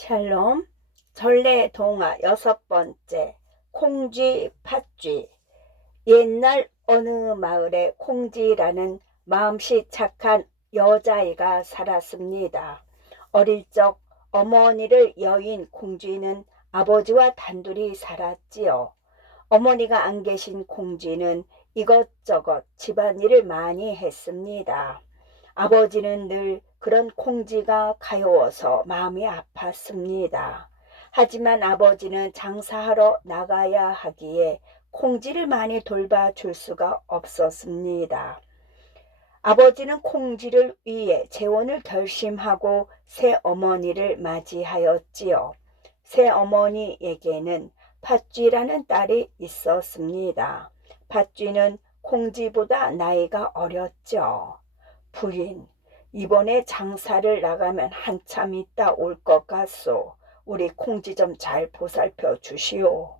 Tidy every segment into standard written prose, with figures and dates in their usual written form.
샬롬. 전래 동화 6번째. 콩쥐 팥쥐. 옛날 어느 마을에 콩쥐라는 마음씨 착한 여자아이가 살았습니다. 어릴 적 어머니를 여인 콩쥐는 아버지와 단둘이 살았지요. 어머니가 안 계신 콩쥐는 이것저것 집안일을 많이 했습니다. 아버지는 늘 그런 콩쥐가 가여워서 마음이 아팠습니다. 하지만 아버지는 장사하러 나가야 하기에 콩쥐를 많이 돌봐줄 수가 없었습니다. 아버지는 콩쥐를 위해 재혼을 결심하고 새어머니를 맞이하였지요. 새어머니에게는 팥쥐라는 딸이 있었습니다. 팥쥐는 콩쥐보다 나이가 어렸죠. 부인, 이번에 장사를 나가면 한참 있다 올 것 같소. 우리 콩쥐 좀 잘 보살펴 주시오.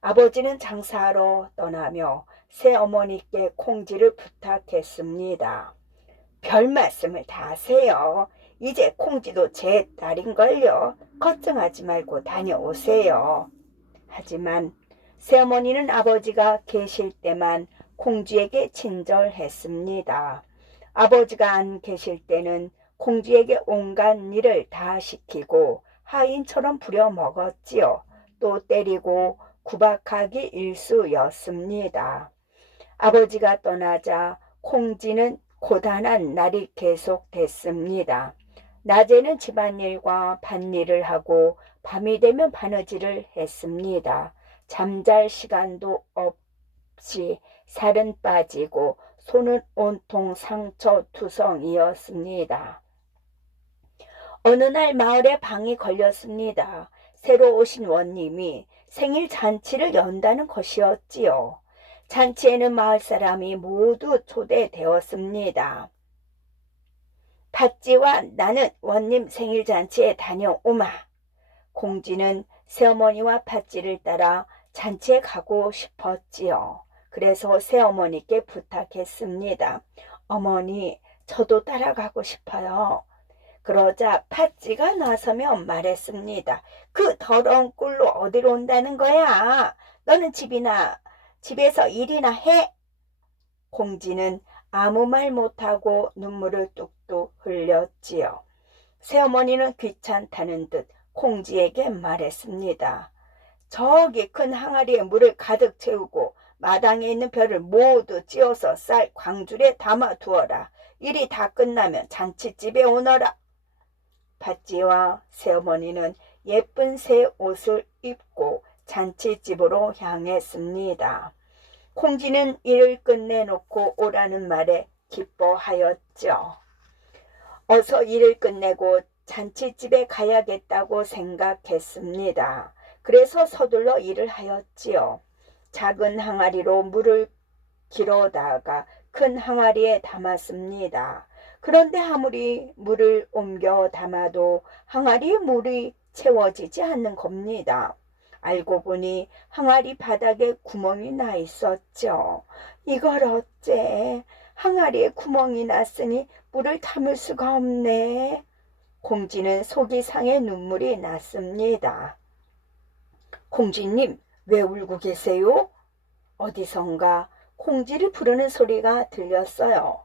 아버지는 장사하러 떠나며 새어머니께 콩쥐를 부탁했습니다. 별 말씀을 다 하세요. 이제 콩쥐도 제 딸인걸요. 걱정하지 말고 다녀오세요. 하지만 새어머니는 아버지가 계실 때만 콩쥐에게 친절했습니다. 아버지가 안 계실 때는 콩쥐에게 온갖 일을 다 시키고 하인처럼 부려먹었지요. 또 때리고 구박하기 일쑤였습니다. 아버지가 떠나자 콩쥐는 고단한 날이 계속됐습니다. 낮에는 집안일과 밭일을 하고 밤이 되면 바느질을 했습니다. 잠잘 시간도 없이 살은 빠지고 손은 온통 상처투성이었습니다. 어느 날 마을에 방이 걸렸습니다. 새로 오신 원님이 생일 잔치를 연다는 것이었지요. 잔치에는 마을 사람이 모두 초대되었습니다. 팥쥐와 나는 원님 생일 잔치에 다녀오마. 콩쥐는 새어머니와 팥쥐를 따라 잔치에 가고 싶었지요. 그래서 새어머니께 부탁했습니다. 어머니, 저도 따라가고 싶어요. 그러자 팥쥐가 나서며 말했습니다. 그 더러운 꼴로 어디로 온다는 거야? 너는 집에서 일이나 해? 콩쥐는 아무 말 못하고 눈물을 뚝뚝 흘렸지요. 새어머니는 귀찮다는 듯 콩쥐에게 말했습니다. 저기 큰 항아리에 물을 가득 채우고 마당에 있는 별을 모두 찧어서 쌀 광줄에 담아 두어라. 일이 다 끝나면 잔치집에 오너라. 팥쥐와 새어머니는 예쁜 새 옷을 입고 잔치집으로 향했습니다. 콩쥐는 일을 끝내놓고 오라는 말에 기뻐하였죠. 어서 일을 끝내고 잔치집에 가야겠다고 생각했습니다. 그래서 서둘러 일을 하였지요. 작은 항아리로 물을 길어다가 큰 항아리에 담았습니다. 그런데 아무리 물을 옮겨 담아도 항아리에 물이 채워지지 않는 겁니다. 알고 보니 항아리 바닥에 구멍이 나 있었죠. 이걸 어째? 항아리에 구멍이 났으니 물을 담을 수가 없네. 콩쥐는 속이 상해 눈물이 났습니다. 콩쥐님, 왜 울고 계세요? 어디선가 콩쥐를 부르는 소리가 들렸어요.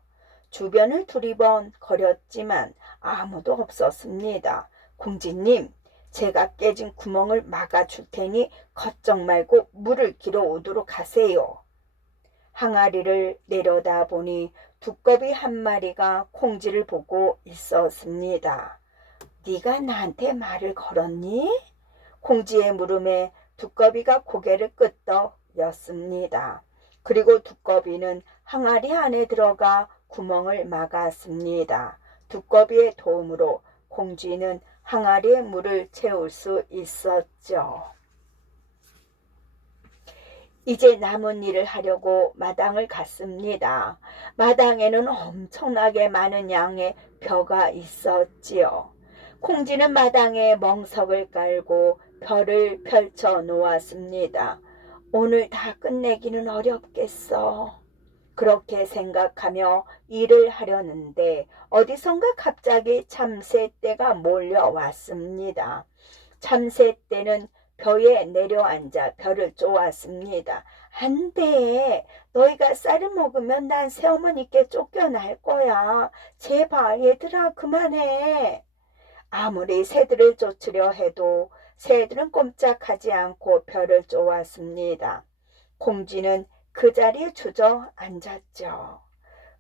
주변을 두리번 거렸지만 아무도 없었습니다. 콩쥐님, 제가 깨진 구멍을 막아줄 테니 걱정 말고 물을 길어 오도록 하세요. 항아리를 내려다 보니 두꺼비 한 마리가 콩쥐를 보고 있었습니다. 네가 나한테 말을 걸었니? 콩쥐의 물음에 두꺼비가 고개를 끄덕였습니다. 그리고 두꺼비는 항아리 안에 들어가 구멍을 막았습니다. 두꺼비의 도움으로 콩쥐는 항아리에 물을 채울 수 있었죠. 이제 남은 일을 하려고 마당을 갔습니다. 마당에는 엄청나게 많은 양의 벼가 있었지요. 콩쥐는 마당에 멍석을 깔고 벼를 펼쳐 놓았습니다. 오늘 다 끝내기는 어렵겠어. 그렇게 생각하며 일을 하려는데 어디선가 갑자기 참새떼가 몰려왔습니다. 참새떼는 벼에 내려앉아 벼를 쪼았습니다. 안 돼. 너희가 쌀을 먹으면 난 새어머니께 쫓겨날 거야. 제발 얘들아 그만해. 아무리 새들을 쫓으려 해도 새들은 꼼짝하지 않고 벼를 쪼았습니다. 공쥐는 그 자리에 주저앉았죠.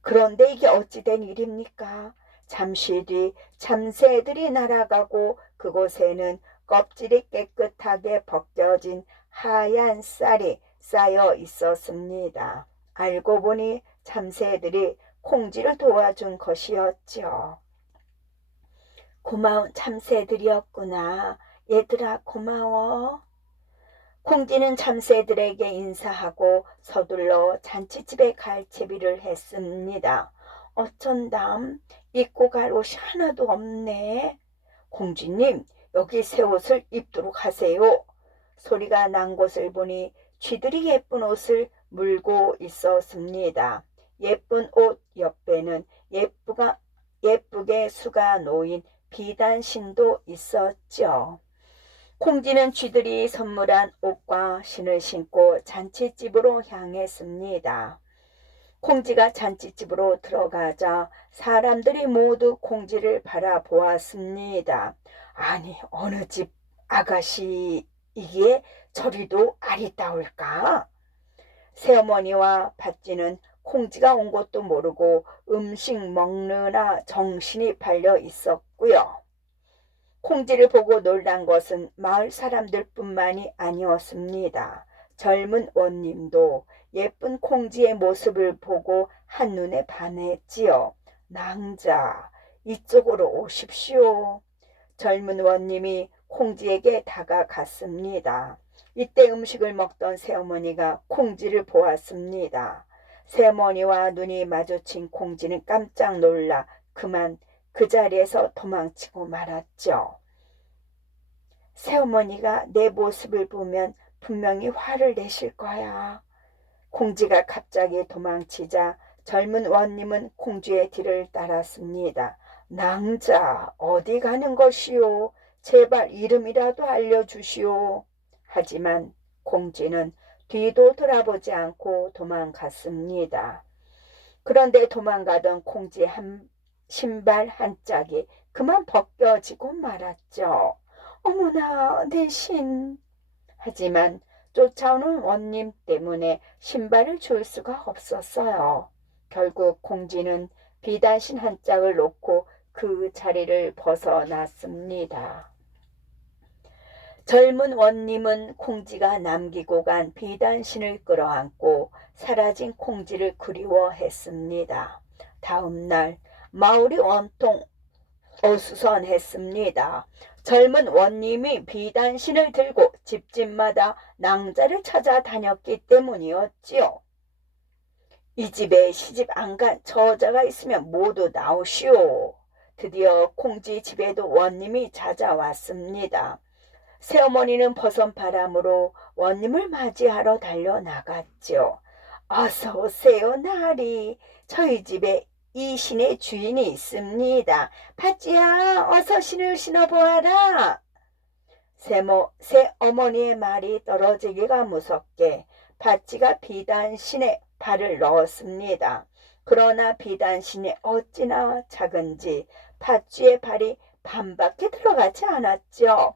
그런데 이게 어찌된 일입니까? 잠시 뒤 참새들이 날아가고 그곳에는 껍질이 깨끗하게 벗겨진 하얀 쌀이 쌓여 있었습니다. 알고 보니 참새들이 콩쥐를 도와준 것이었죠. 고마운 참새들이었구나. 얘들아 고마워. 콩쥐는 참새들에게 인사하고 서둘러 잔치집에 갈 채비를 했습니다. 어쩐담 입고 갈 옷이 하나도 없네. 공쥐님, 여기 새 옷을 입도록 하세요. 소리가 난 곳을 보니 쥐들이 예쁜 옷을 물고 있었습니다. 예쁜 옷 옆에는 예쁘게 수가 놓인 비단신도 있었죠. 콩쥐는 쥐들이 선물한 옷과 신을 신고 잔치집으로 향했습니다. 콩쥐가 잔치집으로 들어가자 사람들이 모두 콩쥐를 바라보았습니다. 아니 어느 집 아가씨이기에 저리도 아리따울까? 새어머니와 팥쥐는 콩쥐가 온 것도 모르고 음식 먹느라 정신이 팔려 있었고요. 콩쥐를 보고 놀란 것은 마을 사람들뿐만이 아니었습니다. 젊은 원님도 예쁜 콩쥐의 모습을 보고 한눈에 반했지요. 낭자, 이쪽으로 오십시오. 젊은 원님이 콩쥐에게 다가갔습니다. 이때 음식을 먹던 새어머니가 콩쥐를 보았습니다. 새어머니와 눈이 마주친 콩쥐는 깜짝 놀라 그만 그 자리에서 도망치고 말았죠. 새어머니가 내 모습을 보면 분명히 화를 내실 거야. 콩쥐가 갑자기 도망치자 젊은 원님은 콩쥐의 뒤를 따랐습니다. 낭자, 어디 가는 것이오? 제발 이름이라도 알려주시오. 하지만 콩쥐는 뒤도 돌아보지 않고 도망갔습니다. 그런데 도망가던 콩쥐 신발 한 짝이 그만 벗겨지고 말았죠. 어머나 내 신. 하지만 쫓아오는 원님 때문에 신발을 줄 수가 없었어요. 결국 콩쥐는 비단신 한 짝을 놓고 그 자리를 벗어났습니다. 젊은 원님은 콩쥐가 남기고 간 비단신을 끌어안고 사라진 콩쥐를 그리워했습니다. 다음 날 마을이 온통 어수선했습니다. 젊은 원님이 비단신을 들고 집집마다 낭자를 찾아다녔기 때문이었지요. 이 집에 시집 안 간 저자가 있으면 모두 나오시오. 드디어 콩쥐 집에도 원님이 찾아왔습니다. 새어머니는 버선 바람으로 원님을 맞이하러 달려나갔죠. 어서 오세요 나리. 저희 집에 이 신의 주인이 있습니다. 팥쥐야 어서 신을 신어보아라. 새어머니의 말이 떨어지기가 무섭게 팥쥐가 비단신에 발을 넣었습니다. 그러나 비단신이 어찌나 작은지 팥쥐의 발이 반밖에 들어가지 않았죠.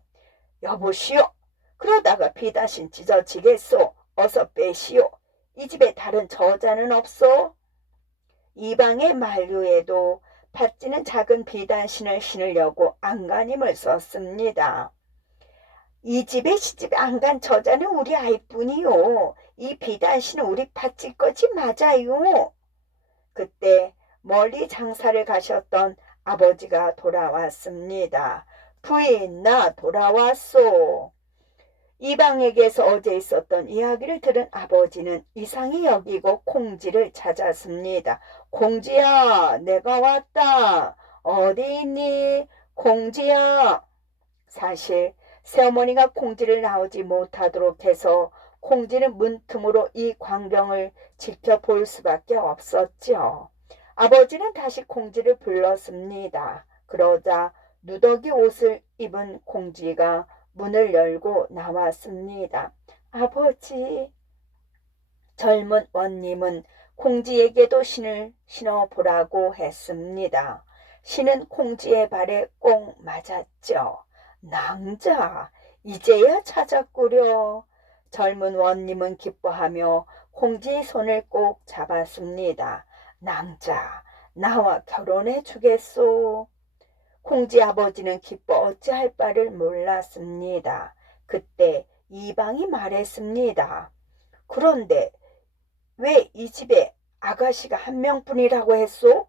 여보시오. 그러다가 비단신 찢어지겠소. 어서 빼시오. 이 집에 다른 저자는 없소? 이방의 만류에도 팥쥐는 작은 비단신을 신으려고 안간힘을 썼습니다. 이 집에 시집 안 간 저자는 우리 아이뿐이요. 이 비단신은 우리 팥쥐 거지 맞아요. 그때 멀리 장사를 가셨던 아버지가 돌아왔습니다. 부인 나 돌아왔소. 이방에게서 어제 있었던 이야기를 들은 아버지는 이상히 여기고 콩쥐를 찾았습니다. 콩쥐야 내가 왔다. 어디 있니? 콩쥐야. 사실 새어머니가 콩쥐를 나오지 못하도록 해서 콩쥐는 문틈으로 이 광경을 지켜볼 수밖에 없었지요. 아버지는 다시 콩쥐를 불렀습니다. 그러자 누더기 옷을 입은 콩쥐가 문을 열고 나왔습니다. 아버지, 젊은 원님은 콩쥐에게도 신을 신어보라고 했습니다. 신은 콩쥐의 발에 꼭 맞았죠. 낭자, 이제야 찾았구려. 젊은 원님은 기뻐하며 콩쥐의 손을 꼭 잡았습니다. 낭자, 나와 결혼해 주겠소. 콩쥐 아버지는 기뻐 어찌할 바를 몰랐습니다. 그때 이방이 말했습니다. 그런데 왜 이 집에 아가씨가 한 명뿐이라고 했소?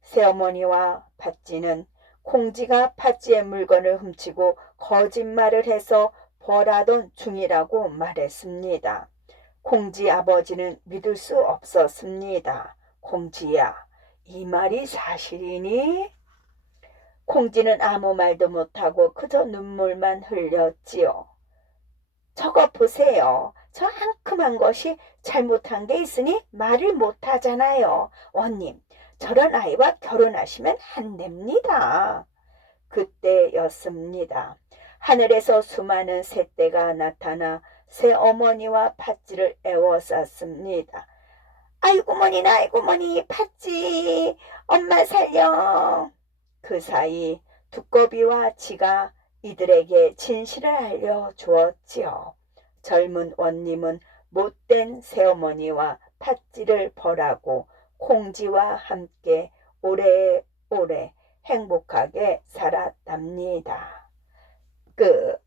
새어머니와 팥쥐는 콩쥐가 팥쥐의 물건을 훔치고 거짓말을 해서 벌하던 중이라고 말했습니다. 콩쥐 아버지는 믿을 수 없었습니다. 콩쥐야, 이 말이 사실이니? 콩쥐는 아무 말도 못하고 그저 눈물만 흘렸지요. 저거 보세요. 저 앙큼한 것이 잘못한 게 있으니 말을 못하잖아요. 원님, 저런 아이와 결혼하시면 안 됩니다. 그때였습니다. 하늘에서 수많은 새떼가 나타나 새어머니와 팥쥐를 애워쌌습니다. 아이고머니 아이고머니 팥쥐 엄마 살려. 그 사이 두꺼비와 쥐가 이들에게 진실을 알려주었지요. 젊은 원님은 못된 새어머니와 팥쥐를 벌하고 콩쥐와 함께 오래오래 행복하게 살았답니다. 끝.